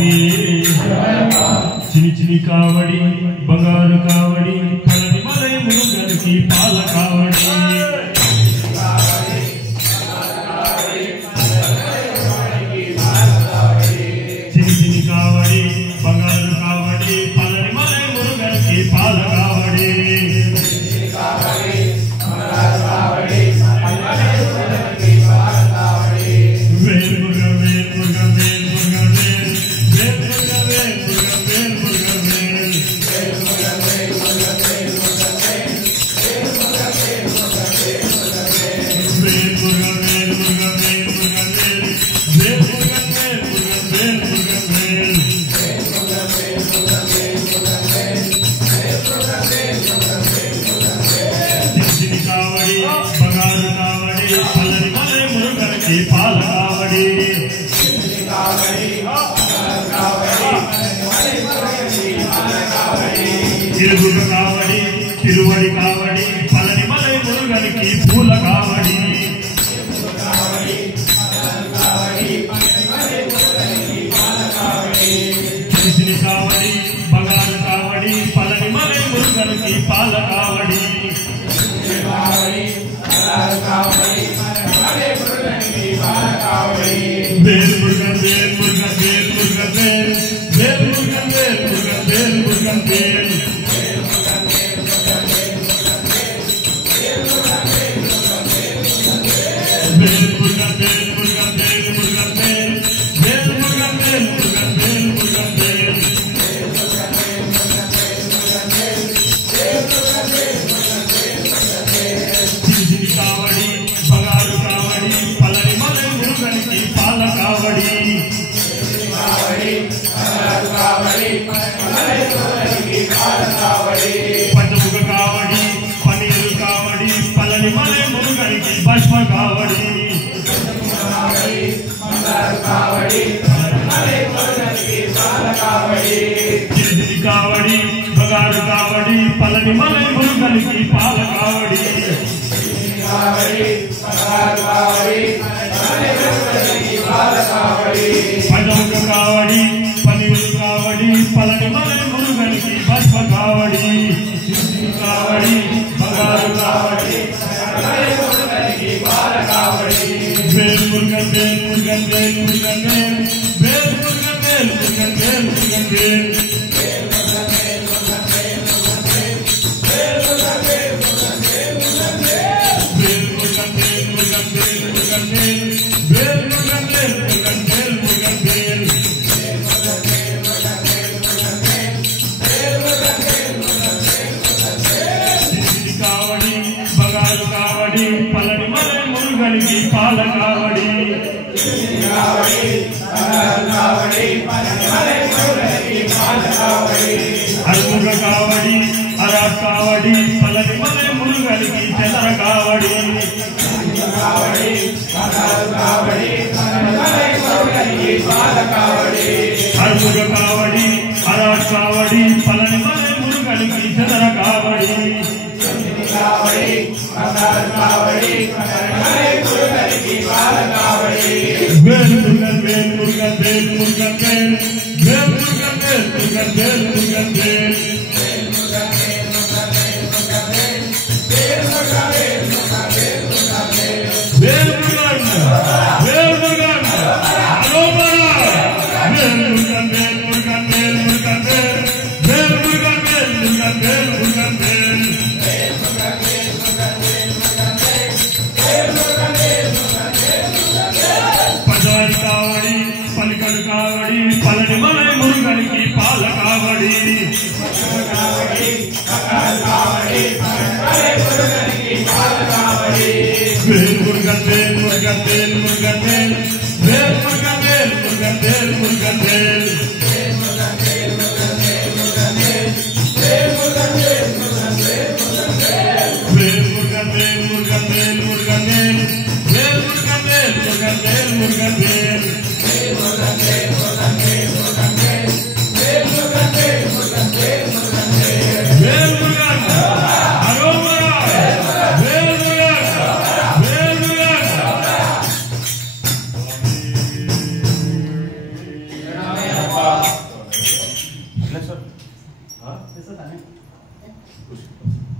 స్వామి చిని చిని కావడి బంగారు కావడి పలని మలై మురుగనికి పాల కావడి చిని చిని కావడి బంగారు కావడి పలని మలై మురుగనికి పాల కావడి తిరుగుడు కావడి తిరువడి కావడి పలని మలై మురుగనికి పూల కావడి చిని కావడి బంగారు కావడి పలని మలై మురుగనికి పాల కావడి వేల్ మురుగన్ వేల్ మురుగన్ వేల్ మురుగన్ వేల్ వేల్ మురుగన్ వేల్ మురుగన్ వేల్ మురుగన్ వేల్ పంచముఖ కావడి పనీరు కావడి పలని మలై మురుగనికి భస్మ కావడి చిరిసిరి కావడి బగారు కావడి పలని మలై మురుగనికి పాల కావడి పంచముఖ కావడి పనీరు కావడి పలని మలై మురుగనికి భస్మ కావడి కావడి బంగారు కావడి వేల్ మురుగన్ వేల్ మురుగన్ వేల్ మురుగన్ వేల్ వేల్ మురుగన్ వేల్ మురుగన్ వేల్ మురుగన్ వేల్ పలని మలై మురుగనికి పాల కావడి అరుముగ కావడి అరా కావడి పలని మలై మురుగనికి చదర కావడి అరుముగ కావడి అరా కావడి పలని మలై మురుగనికి చదర కావడి వేల్ మురుగన్ వేల్ మురుగన్ వేల్ మురుగన్ వేల్ వేల్ మురుగన్ వేల్ మురుగన్ వేల్ మురుగన్ వేల్ వేల్ మురుగన్ వేల్ మురుగన్ అలోబరా వేల్ మురుగన్ వేల్ మురుగన్ వేల్ మురుగన్ వేల్ వేల్ మురుగన్ వేల్ మురుగన్ వేల్ మురుగన్ వేల్ పజారి కావడి పలికడు కావడి పలని మలై మురుగనికి పాల కావడి వేల్ మురుగన్ వేల్ మురుగన్ వేల్ మురుగన్ వేల్ వేల్ మురుగన్ వేల్ మురుగన్ వేల్ మురుగన్ వేల్ हाँ ऐसा था नहीं कुछ